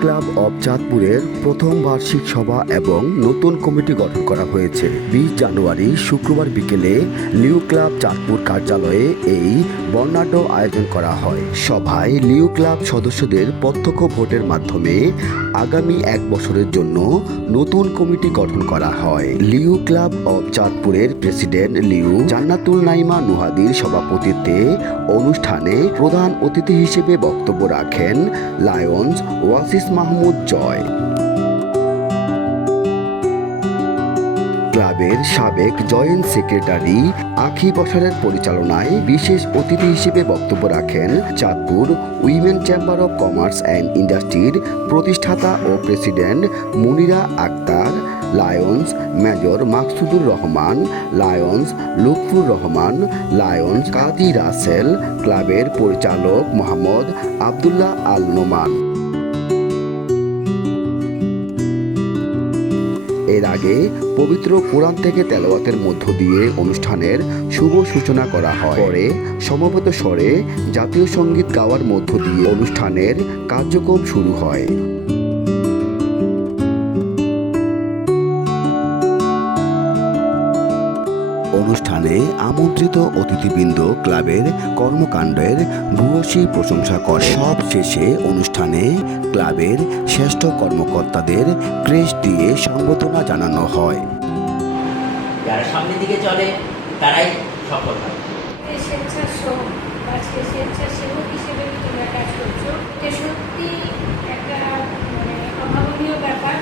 চাঁদপুরের প্রথম বার্ষিক সভা এবং নতুন কমিটি গঠন করা হয়েছে। বিশ জানুয়ারি শুক্রবার বিকেলে লিউ ক্লাব চাঁদপুর কার্যালয়ে এই বর্ণাঢ্য আয়োজন করা হয়। সভায় লিউ ক্লাব সদস্যদের প্রত্যক্ষ ভোটের মাধ্যমে আগামী এক বছরের জন্য নতুন কমিটি গঠন করা হয়। লিউ ক্লাব অব চাঁদপুরের প্রেসিডেন্ট লিউ জান্নাতুল নাইমা নুহাদির সভাপতিত্বে অনুষ্ঠানে প্রধান অতিথি হিসেবে বক্তব্য রাখেন লায়ন্স ওয়াসিস মাহমুদ জয়। ক্লাবের সাবেক জয়েন্ট সেক্রেটারি আখি বসারের পরিচালনায় বিশেষ অতিথি হিসেবে বক্তব্য রাখেন Chandpur women chamber of commerce and ইন্ডাস্ট্রির প্রতিষ্ঠাতা ও president Munira Akter, Lions major Maksudur Rahman, Lions Lutfur Rahman, Lions Kazi Rasel, ক্লাবের পরিচালক মোহাম্মদ আবদুল্লাহ আল নোমান। এর আগে পবিত্র কোরআন থেকে তেলাওয়াতের মধ্য দিয়ে অনুষ্ঠানের শুভ সূচনা করা হয়। পরে সমবেত স্বরে জাতীয় সংগীত গাওয়ার মধ্য দিয়ে অনুষ্ঠানের কার্যক্রম শুরু হয়। অনুষ্ঠানে আমন্ত্রিত অতিথিবৃন্দ ক্লাবের কর্মকাণ্ডের ভূয়সী প্রশংসা করে সব শেষে অনুষ্ঠানে ক্লাবের শ্রেষ্ঠ কর্মকর্তাদের ক্রেস্ট দিয়ে সংবর্ধনা জানানো হয়। যারা সামনের দিকে চলে তারাই সফল হয়। স্বেচ্ছাসেবক আজকে স্বেচ্ছাসেবক হিসেবে তোমরা কাজ করছ। এটা সত্যি একটা মানে অভাবনীয় ব্যাপার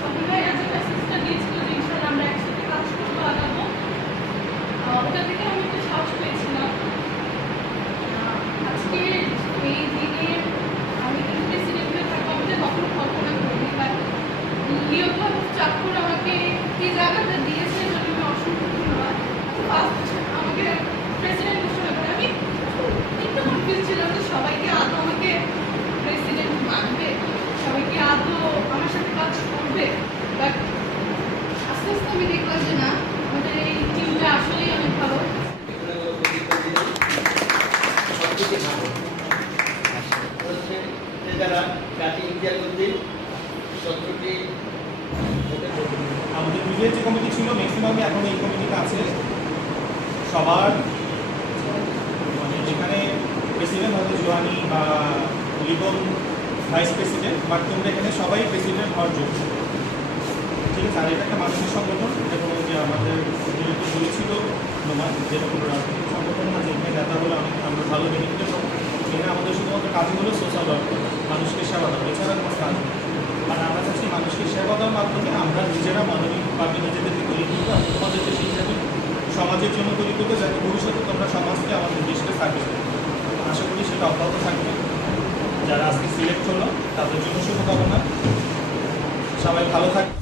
সবাই এত মেসেজটা দিয়েছিল যে ইনশাল্লাহ আমরা একসাথে কাজ করব আগাবো আহ, ওটা থেকে আমি একটু সাহস পেয়েছিলাম আহ, আজকে এই দিনে আমি কিন্তু প্রেসিডেন্ট হয়ে থাকব আমি তো কখনো কল্পনা করিনি বাট ক্লাব চাঁদপুর আমাকে এই জায়গাটা দিয়েছে জন্য আমি অসংখ্য ধন্যবাদ ফার্স্ট আমাকে প্রেসিডেন্ট ঘোষণা করে, আমি একটু কনফিউজ ছিলাম যে সবাইকে আদৌ আমাকে প্রেসিডেন্ট মানবে? সবাইকে আদৌ আমার সাথে কাজ করবে? বাট আস্তে আস্তে আমি দেখলাম যে না, আমাদের এই টিমটা আসলেই অনেক ভালো। যারা কাটি ইন্ডিয়ার মধ্যে সতেরোটি আমাদের প্রিভিয়াস যে কমিটি ছিল ম্যাক্সিমামই এখন এই কমিটিতে আছে। সবার মানে যেখানে প্রেসিডেন্ট হয়তো জোয়ানি বা লিবন ভাইস প্রেসিডেন্ট বাট তোমরা এখানে সবাই প্রেসিডেন্ট হওয়ার যোগ্য। ঠিক আছে? আর এটা একটা মানুষের সংগঠন ওই যে আমাদের যেহেতু বলেছিল নোমান যেটা কোনো রাজনৈতিক সংগঠন না যেখানে নেতা হলে অনেক আমরা ভালো বেনিফিটেড হব এখানে আমাদের শুধুমাত্র কাজ হলো সোশ্যাল ওয়ার্ক মানুষকে সেবা দেওয়া, এছাড়া কোনো কাজ আর আমরা চাচ্ছি মানুষকে সেবা মাধ্যমে আমরা নিজেরা মানবিকভাবে নিজেদেরকে তৈরি করব, আর তোমাদেরকে সেই হিসাবে সমাজের জন্য তৈরি করতে যাতে ভবিষ্যতে তোমরা সমাজকে, আমাদের দেশকে থাকবে আশা করি সেটা অব্যাহত থাকবে। যারা আজকে সিলেক্ট হলো, তাদের জন্য শুভকামনা। সবাই ভালো থাকবে।